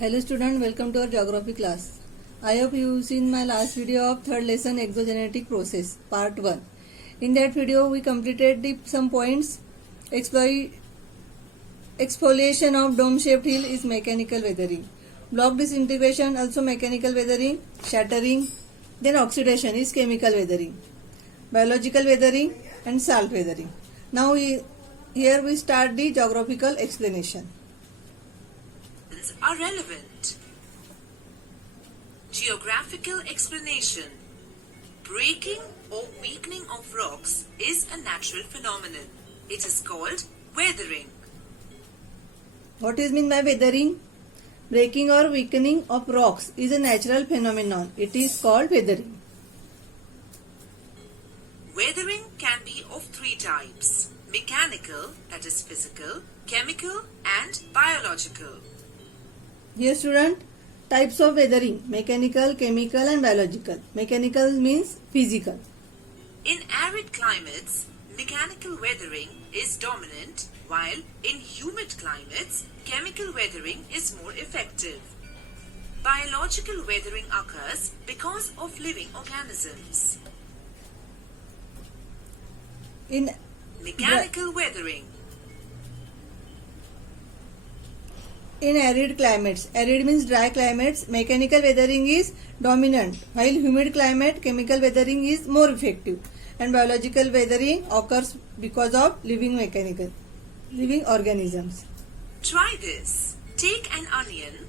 Hello student, welcome to our geography class. I hope you've seen my last video of third lesson exogenetic process part 1. In that video we completed some points. Exfoliation of dome shaped hill is mechanical weathering. Block disintegration also mechanical weathering. Shattering, then oxidation is chemical weathering. Biological weathering and salt weathering. Now here we start the geographical explanation. Are relevant. Geographical explanation. Breaking or weakening of rocks is a natural phenomenon. It is called weathering. What is meant by weathering? Breaking or weakening of rocks is a natural phenomenon. It is called weathering. Weathering can be of three types: mechanical, that is physical, chemical, and biological. Here student, types of weathering: mechanical, chemical and biological. Mechanical means physical. In arid climates, mechanical weathering is dominant, while in humid climates, chemical weathering is more effective. Biological weathering occurs because of living organisms. In Mechanical weathering. arid climates, arid means dry climates, mechanical weathering is dominant, while humid climate, chemical weathering is more effective. And biological weathering occurs because of living organisms. Try this. Take an onion,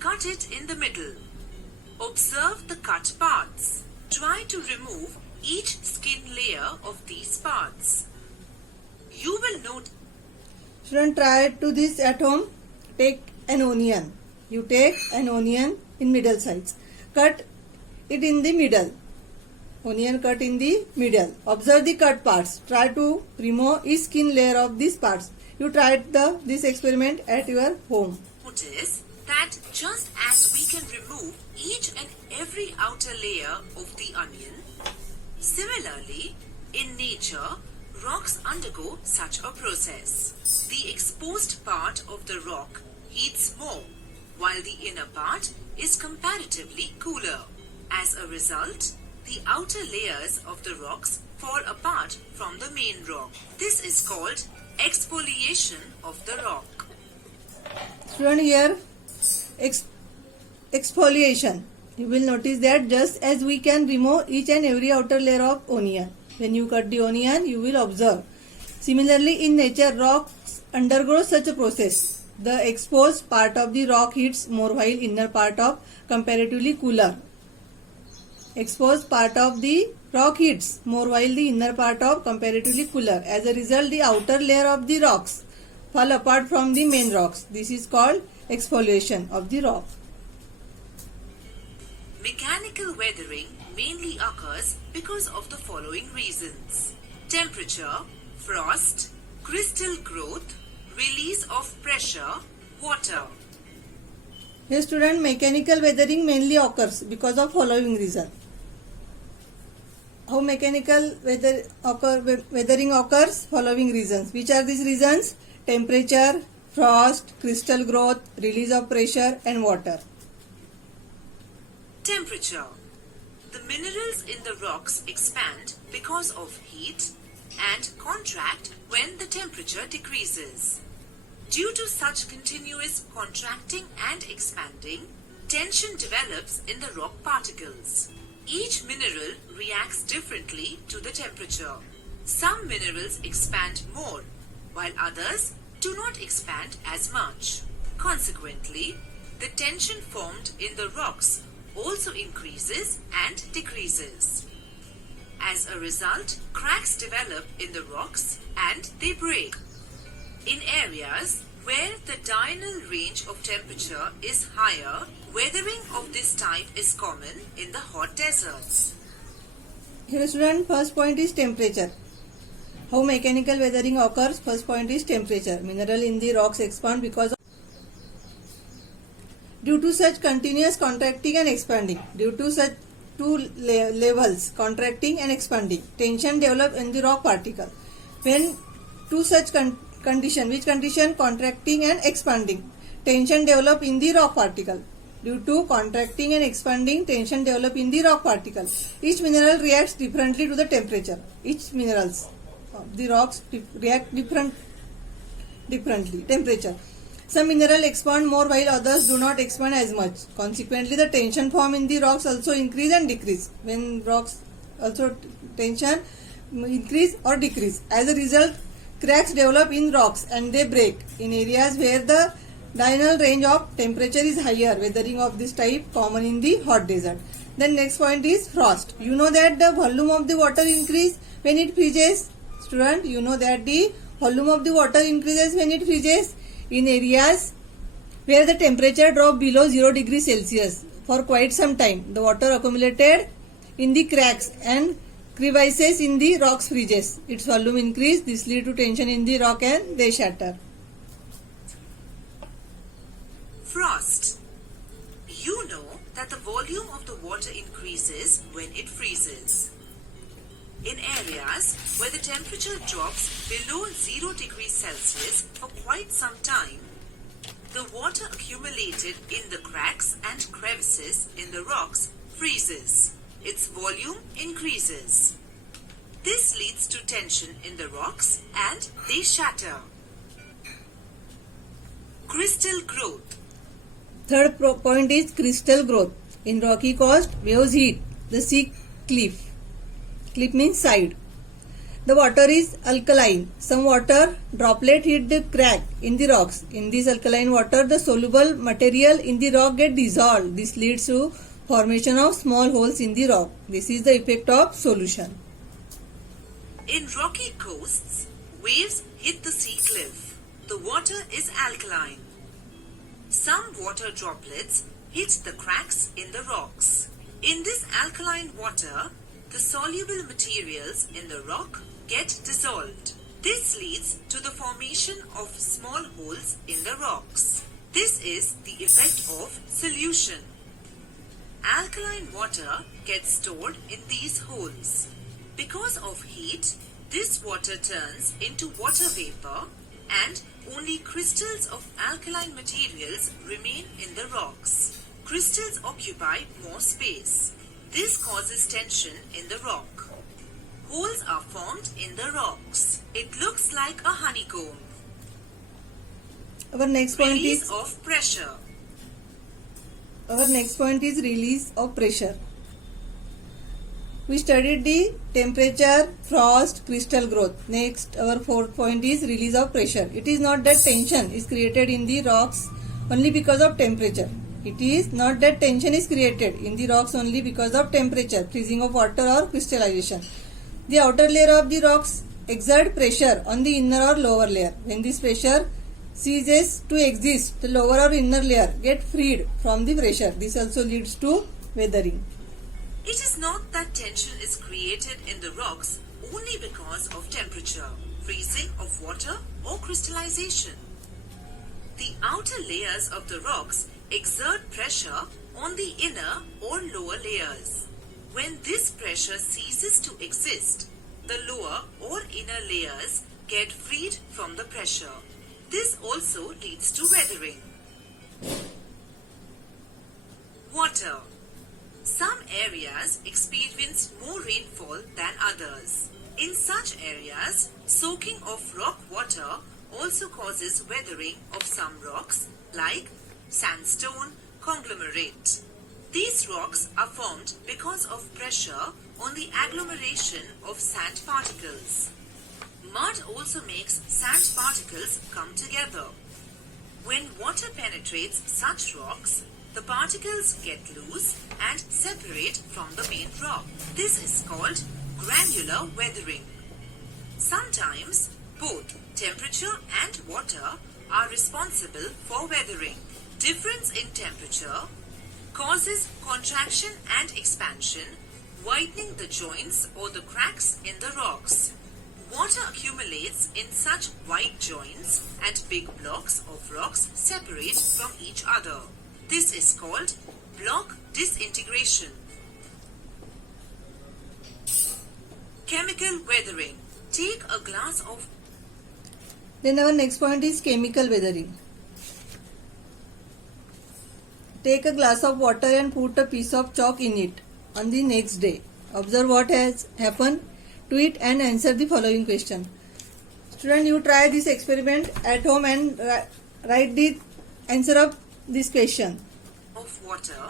cut it in the middle. Observe the cut parts. Try to remove each skin layer of these parts. You will note. Student, try to this at home. Take an onion. You take an onion in middle size. Cut it in the middle. Onion cut in the middle. Observe the cut parts. Try to remove each skin layer of these parts. You tried this experiment at your home. Notice that just as we can remove each and every outer layer of the onion, similarly, in nature, rocks undergo such a process. The exposed part of the rock heats more, while the inner part is comparatively cooler. As a result, the outer layers of the rocks fall apart from the main rock. This is called exfoliation of the rock. Student, here exfoliation. You will notice that just as we can remove each and every outer layer of onion. When you cut the onion, you will observe. Similarly, in nature, rocks undergo such a process. The exposed part of the rock heats more while inner part of comparatively cooler. Exposed part of the rock heats more while the inner part of comparatively cooler. As a result, the outer layer of the rocks fall apart from the main rocks. This is called exfoliation of the rock. Mechanical weathering mainly occurs because of the following reasons: temperature, frost, crystal growth, release of pressure, water. Here student, mechanical weathering mainly occurs because of following reason. How mechanical weathering occurs? Following reasons. Which are these reasons? Temperature, frost, crystal growth, release of pressure and water. Temperature. The minerals in the rocks expand because of heat and contract when the temperature decreases. Due to such continuous contracting and expanding, tension develops in the rock particles. Each mineral reacts differently to the temperature. Some minerals expand more, while others do not expand as much. Consequently, the tension formed in the rocks also increases and decreases. As a result, cracks develop in the rocks and they break. In areas where the diurnal range of temperature is higher, weathering of this type is common in the hot deserts. Here student, first point is temperature. How mechanical weathering occurs? First point is temperature. Mineral in the rocks expand because of due to such continuous contracting and expanding. Due to such two levels, contracting and expanding, tension develop in the rock particle. When two such condition, which condition? Contracting and expanding. tension develop in the rock particle. Due to contracting and expanding, tension develop in the rock particle. Each mineral reacts differently to the temperature. Each minerals, the rocks react differently. Temperature. Some mineral expand more while others do not expand as much. Consequently, the tension formed in the rocks also increase and decrease. When rocks also tension increase or decrease. As a result, cracks develop in rocks and they break in areas where the diurnal range of temperature is higher. Weathering of this type common in the hot desert. Then next point is frost. You know that the volume of the water increase when it freezes. Student, you know that the volume of the water increases when it freezes in areas where the temperature drop below 0 degrees Celsius for quite some time. The water accumulated in the cracks and crevices in the rocks freezes. Its volume increase. This lead to tension in the rock and they shatter. Frost. You know that the volume of the water increases when it freezes. In areas where the temperature drops below 0 degrees Celsius for quite some time, the water accumulated in the cracks and crevices in the rocks freezes. Its volume increases. This leads to tension in the rocks and they shatter. Crystal growth. Third point is crystal growth. In rocky coast, waves hit the sea cliff. Cliff means side. The water is alkaline. Some water droplet hit the crack in the rocks. In this alkaline water, the soluble material in the rock get dissolved. This leads to formation of small holes in the rock. This is the effect of solution. In rocky coasts, waves hit the sea cliff. The water is alkaline. Some water droplets hit the cracks in the rocks. In this alkaline water, the soluble materials in the rock get dissolved. This leads to the formation of small holes in the rocks. This is the effect of solution. Alkaline water gets stored in these holes. Because of heat, this water turns into water vapor and only crystals of alkaline materials remain in the rocks. Crystals occupy more space. This causes tension in the rock. Holes are formed in the rocks. It looks like a honeycomb. Our next point Release is of pressure. release of pressure. We studied the temperature, frost, crystal growth. Next, our fourth point is release of pressure. It is not that tension is created in the rocks only because of temperature. It is not that tension is created in the rocks only because of temperature, freezing of water or crystallization. The outer layer of the rocks exert pressure on the inner or lower layer. When this pressure ceases to exist, the lower or inner layer get freed from the pressure. This also leads to weathering. It is not that tension is created in the rocks only because of temperature, freezing of water or crystallization. The outer layers of the rocks exert pressure on the inner or lower layers. When this pressure ceases to exist, the lower or inner layers get freed from the pressure. This also leads to weathering. Water. Some areas experience more rainfall than others. In such areas, soaking of rock water also causes weathering of some rocks like sandstone conglomerate. These rocks are formed because of pressure on the agglomeration of sand particles. Mud also makes sand particles come together. When water penetrates such rocks, the particles get loose and separate from the main rock. This is called granular weathering. Sometimes both temperature and water are responsible for weathering. Difference in temperature causes contraction and expansion, widening the joints or the cracks in the rocks. Water accumulates in such wide joints and big blocks of rocks separate from each other. This is called block disintegration. Chemical weathering. Take a glass of. Then our next point is chemical weathering. Take a glass of water and put a piece of chalk in it on the next day. Observe what has happened to it and answer the following question. Student, you try this experiment at home and write the answer of this question. Of water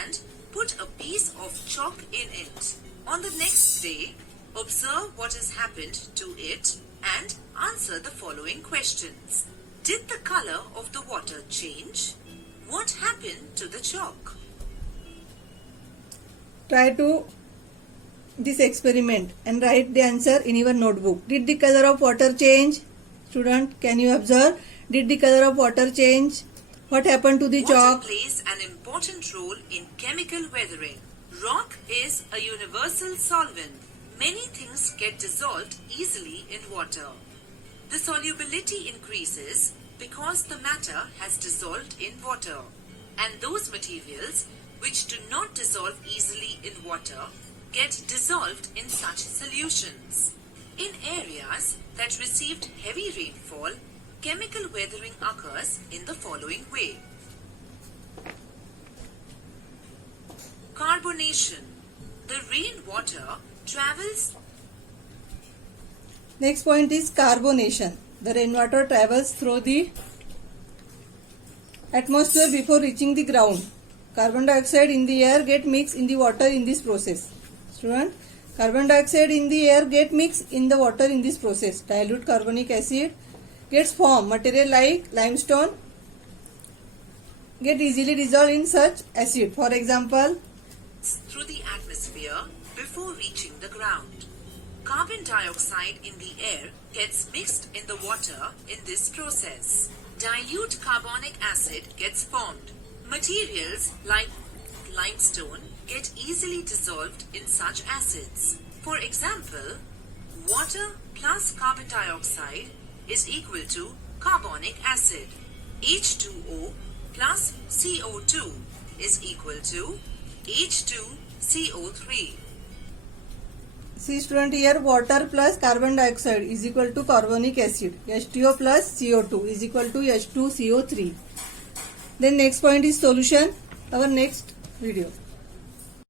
and put a piece of chalk in it. On the next day, observe what has happened to it and answer the following questions. Did the color of the water change? What happened to the chalk? Try to this experiment and write the answer in your notebook. Did the color of water change? Student, can you observe? Did the color of water change? What happened to the Water chalk? plays an important role in chemical weathering. Rock is a universal solvent. Many things get dissolved easily in water. The solubility increases because the matter has dissolved in water, and those materials which do not dissolve easily in water get dissolved in such solutions. In areas that received heavy rainfall, chemical weathering occurs in the following way. Carbonation. The rainwater travels. Next point is carbonation. The rainwater travels through the atmosphere before reaching the ground. Carbon dioxide in the air get mixed in the water in this process. Student, carbon dioxide in the air get mixed in the water in this process. Dilute carbonic acid gets formed. Material like limestone get easily dissolved in such acid. For example, Through the atmosphere before reaching the ground. Carbon dioxide in the air gets mixed in the water in this process. Dilute carbonic acid gets formed. Materials like limestone get easily dissolved in such acids. For example, water plus carbon dioxide is equal to carbonic acid. H2O plus CO2 is equal to H2CO3. see student, here water plus carbon dioxide is equal to carbonic acid. H2O plus CO2 is equal to H2CO3. Then next point is solution. Our next video.